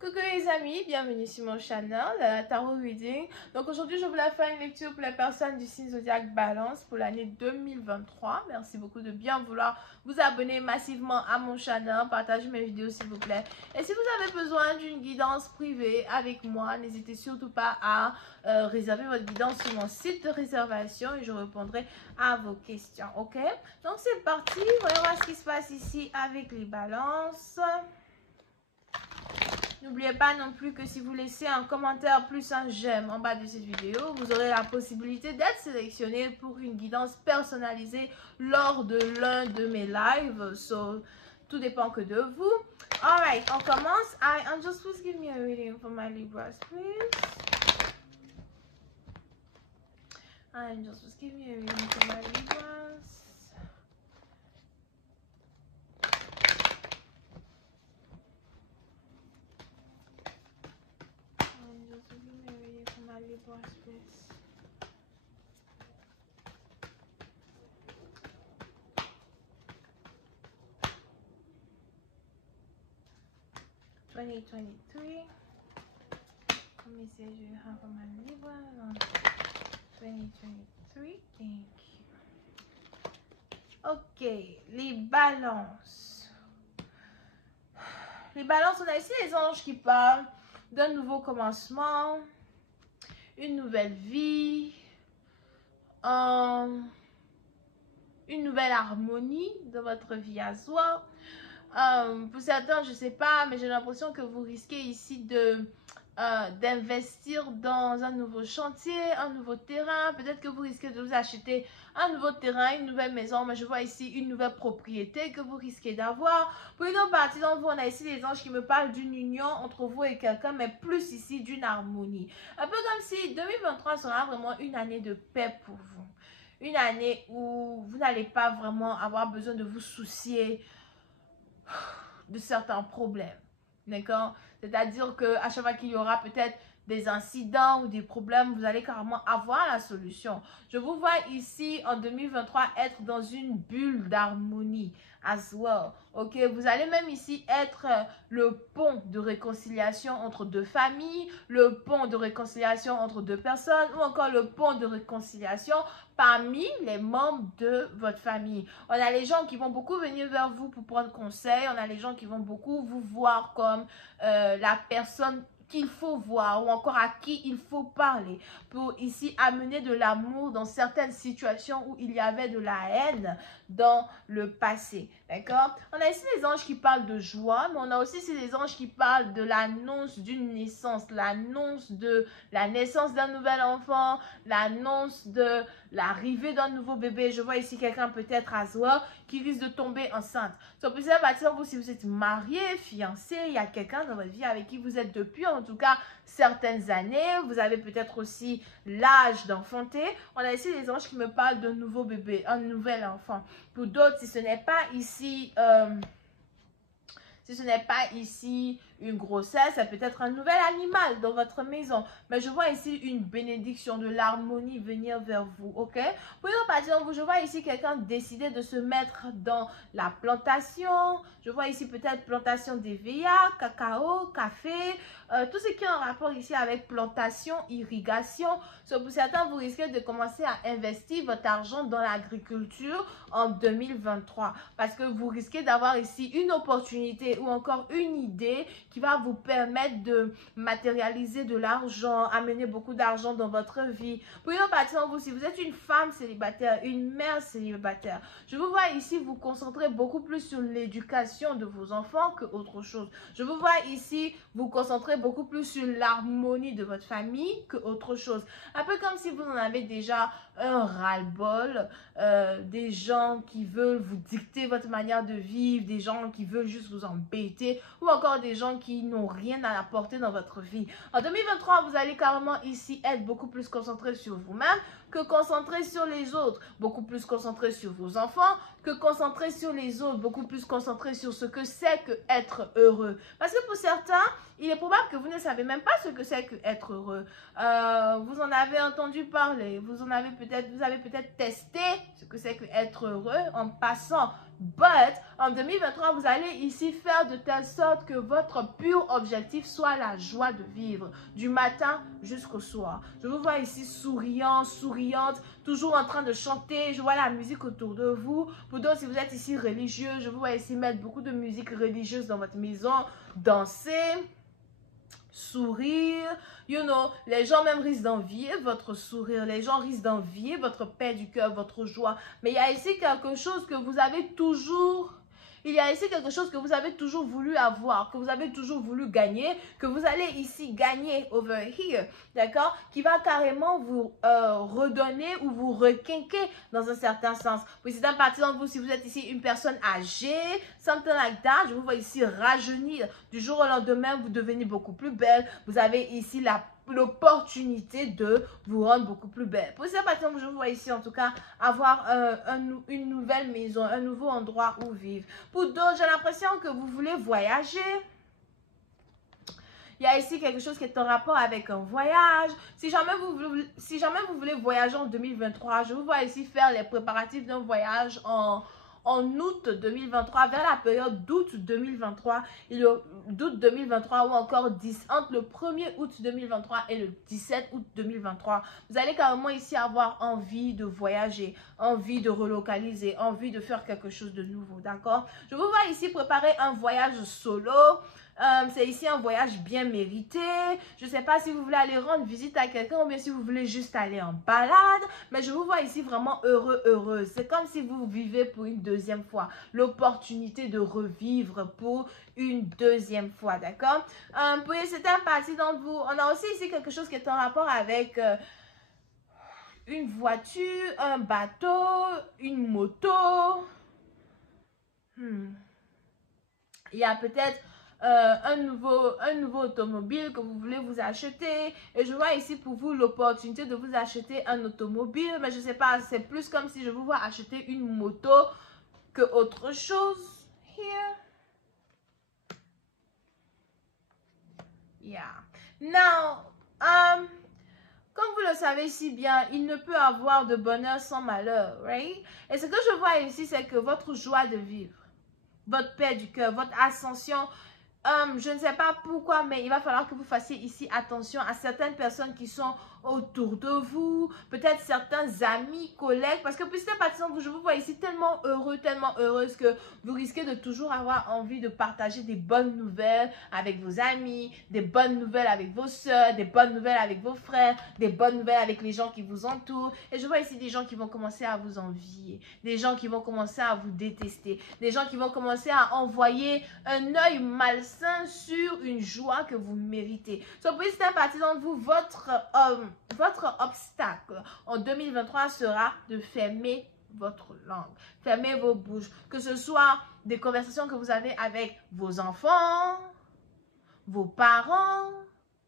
Coucou les amis, bienvenue sur mon channel Tarot Reading. Donc aujourd'hui je voulais faire une lecture pour les personnes du signe zodiaque Balance pour l'année 2023. Merci beaucoup de bien vouloir vous abonner massivement à mon channel, partagez mes vidéos s'il vous plaît. Et si vous avez besoin d'une guidance privée avec moi, n'hésitez surtout pas à réserver votre guidance sur mon site de réservation et je répondrai à vos questions, ok? Donc c'est parti, voyons voir ce qui se passe ici avec les balances. N'oubliez pas non plus que si vous laissez un commentaire plus un j'aime en bas de cette vidéo, vous aurez la possibilité d'être sélectionné pour une guidance personnalisée lors de l'un de mes lives. So, tout dépend que de vous. Alright, on commence. Angels, please give me a reading for my Libras, please. Angels, please give me a reading for my Libras. Libras, please. Let me see if you have my Libra on 2023. Thank you. Ok, les balances. Les balances, on a ici les anges qui parlent d'un nouveau commencement, une nouvelle vie, une nouvelle harmonie dans votre vie à soi. Pour certains, je ne sais pas, mais j'ai l'impression que vous risquez ici d'investir dans un nouveau chantier, un nouveau terrain. Peut-être que vous risquez de vous acheter un nouveau terrain, une nouvelle maison. Mais je vois ici une nouvelle propriété que vous risquez d'avoir. Pour une autre partie d'entre vous, on a ici les anges qui me parlent d'une union entre vous et quelqu'un, mais plus ici d'une harmonie. Un peu comme si 2023 sera vraiment une année de paix pour vous. Une année où vous n'allez pas vraiment avoir besoin de vous soucier de certains problèmes, d'accord? C'est-à-dire qu'à chaque fois qu'il y aura peut-être des incidents ou des problèmes, vous allez carrément avoir la solution. Je vous vois ici en 2023 être dans une bulle d'harmonie as well, ok? Vous allez même ici être le pont de réconciliation entre deux familles, le pont de réconciliation entre deux personnes ou encore le pont de réconciliation parmi les membres de votre famille. On a les gens qui vont beaucoup venir vers vous pour prendre conseil, on a les gens qui vont beaucoup vous voir comme la personne qu'il faut voir ou encore à qui il faut parler pour ici amener de l'amour dans certaines situations où il y avait de la haine dans le passé, d'accord? On a ici les anges qui parlent de joie, mais on a aussi ici les anges qui parlent de l'annonce d'une naissance, l'annonce de la naissance d'un nouvel enfant, l'annonce de l'arrivée d'un nouveau bébé. Je vois ici quelqu'un peut-être à soi qui risque de tomber enceinte. So, pour ça, vous, si vous êtes marié, fiancé, il y a quelqu'un dans votre vie avec qui vous êtes depuis en tout cas certaines années, vous avez peut-être aussi l'âge d'enfanter. On a ici les anges qui me parlent d'un nouveau bébé, un nouvel enfant. Pour d'autres, si ce n'est pas ici une grossesse, ça peut être un nouvel animal dans votre maison. Mais je vois ici une bénédiction de l'harmonie venir vers vous, ok? Pour une partie d'entre vous, je vois ici quelqu'un décider de se mettre dans la plantation. Je vois ici peut-être plantation d'EVA, cacao, café, tout ce qui est en rapport ici avec plantation, irrigation. So, pour certains, vous risquez de commencer à investir votre argent dans l'agriculture en 2023 parce que vous risquez d'avoir ici une opportunité ou encore une idée qui va vous permettre de matérialiser de l'argent, amener beaucoup d'argent dans votre vie. Pour une partie d'entre vous, si vous êtes une femme célibataire, une mère célibataire, je vous vois ici vous concentrer beaucoup plus sur l'éducation de vos enfants que autre chose. Je vous vois ici vous concentrer beaucoup plus sur l'harmonie de votre famille que autre chose. Un peu comme si vous en avez déjà un ras-le-bol, des gens qui veulent vous dicter votre manière de vivre, des gens qui veulent juste vous embêter ou encore des gens qui n'ont rien à apporter dans votre vie. En 2023, vous allez carrément ici être beaucoup plus concentré sur vous-même que concentré sur les autres, beaucoup plus concentré sur vos enfants que concentré sur les autres, beaucoup plus concentré sur ce que c'est que être heureux. Parce que pour certains, il est probable que vous ne savez même pas ce que c'est que être heureux. Vous en avez entendu parler, vous avez peut-être testé ce que c'est que être heureux en passant But en 2023, vous allez ici faire de telle sorte que votre pur objectif soit la joie de vivre, du matin jusqu'au soir. Je vous vois ici souriant, souriante, toujours en train de chanter. Je vois la musique autour de vous. Pour d'autres, si vous êtes ici religieux, je vous vois ici mettre beaucoup de musique religieuse dans votre maison, danser, sourire, les gens même risquent d'envier votre sourire, les gens risquent d'envier votre paix du cœur, votre joie, mais il y a ici quelque chose que vous avez toujours, il y a ici quelque chose que vous avez toujours voulu avoir, que vous avez toujours voulu gagner, que vous allez ici gagner over here, d'accord, qui va carrément vous redonner ou vous requinquer dans un certain sens. Pour certaines parties d'entre vous, si vous êtes ici une personne âgée, something like that, je vous vois ici rajeunir. Du jour au lendemain, vous devenez beaucoup plus belle. Vous avez ici l'opportunité de vous rendre beaucoup plus belle. Pour ces parties, je vous vois ici en tout cas avoir une nouvelle maison, un nouveau endroit où vivre. Pour d'autres, j'ai l'impression que vous voulez voyager. Il y a ici quelque chose qui est en rapport avec un voyage. Si jamais vous voulez voyager en 2023, je vous vois ici faire les préparatifs d'un voyage en août 2023, vers la période d'août 2023, d'août 2023 ou encore entre le 1er août 2023 et le 17 août 2023. Vous allez carrément ici avoir envie de voyager, envie de relocaliser, envie de faire quelque chose de nouveau, d'accord? Je vous vois ici préparer un voyage solo. C'est ici un voyage bien mérité. Je ne sais pas si vous voulez aller rendre visite à quelqu'un ou bien si vous voulez juste aller en balade. Mais je vous vois ici vraiment heureux, heureuse. C'est comme si vous vivez pour une deuxième fois. L'opportunité de revivre pour une deuxième fois, d'accord? Pour certaines parties d'entre vous, on a aussi ici quelque chose qui est en rapport avec une voiture, un bateau, une moto. Il y a peut-être un nouveau automobile que vous voulez vous acheter. Et je vois ici pour vous l'opportunité de vous acheter un automobile. Mais je ne sais pas, c'est plus comme si je vous vois acheter une moto que autre chose. Here. Yeah. Now, comme vous le savez si bien, il ne peut avoir de bonheur sans malheur, right? Et ce que je vois ici, c'est que votre joie de vivre, votre paix du cœur, votre ascension, je ne sais pas pourquoi, mais il va falloir que vous fassiez ici attention à certaines personnes qui sont autour de vous, peut-être certains amis, collègues, parce que petit à petit, je vous vois ici tellement heureux, tellement heureuse que vous risquez de toujours avoir envie de partager des bonnes nouvelles avec vos amis, des bonnes nouvelles avec vos soeurs, des bonnes nouvelles avec vos frères, des bonnes nouvelles avec les gens qui vous entourent. Et je vois ici des gens qui vont commencer à vous envier, des gens qui vont commencer à vous détester, des gens qui vont commencer à envoyer un œil malsain sur une joie que vous méritez. So, pour certaines parties d'entre vous, votre obstacle en 2023 sera de fermer votre langue, fermer vos bouches, que ce soit des conversations que vous avez avec vos enfants, vos parents,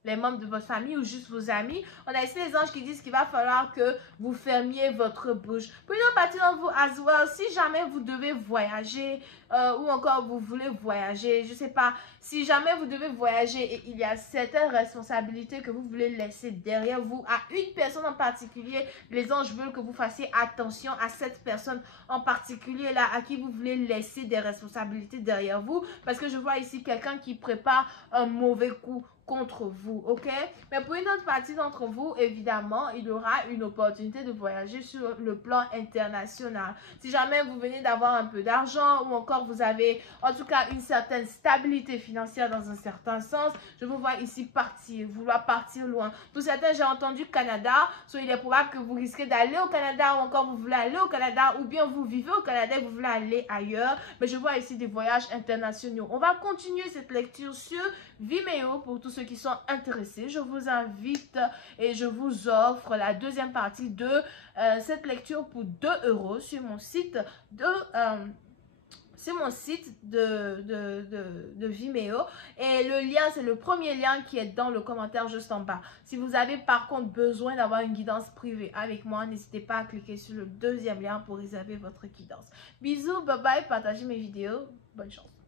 les membres de votre famille ou juste vos amis. On a ici les anges qui disent qu'il va falloir que vous fermiez votre bouche. Pour une partie d'entre vous, as well, si jamais vous devez voyager ou encore vous voulez voyager, je ne sais pas, si jamais vous devez voyager et il y a certaines responsabilités que vous voulez laisser derrière vous à une personne en particulier, les anges veulent que vous fassiez attention à cette personne en particulier là, à qui vous voulez laisser des responsabilités derrière vous, parce que je vois ici quelqu'un qui prépare un mauvais coup contre vous, ok? Mais pour une autre partie d'entre vous, évidemment, il y aura une opportunité de voyager sur le plan international. Si jamais vous venez d'avoir un peu d'argent ou encore vous avez en tout cas une certaine stabilité financière dans un certain sens, je vous vois ici partir, vouloir partir loin. Pour certains, j'ai entendu Canada, soit il est probable que vous risquez d'aller au Canada ou encore vous voulez aller au Canada ou bien vous vivez au Canada et vous voulez aller ailleurs. Mais je vois ici des voyages internationaux. On va continuer cette lecture sur Vimeo pour tous ceux qui sont intéressés. Je vous invite et je vous offre la deuxième partie de cette lecture pour 2 € sur mon site de Vimeo. Et le lien, c'est le premier lien qui est dans le commentaire juste en bas. Si vous avez par contre besoin d'avoir une guidance privée avec moi, n'hésitez pas à cliquer sur le deuxième lien pour réserver votre guidance. Bisous, bye bye, partagez mes vidéos. Bonne chance.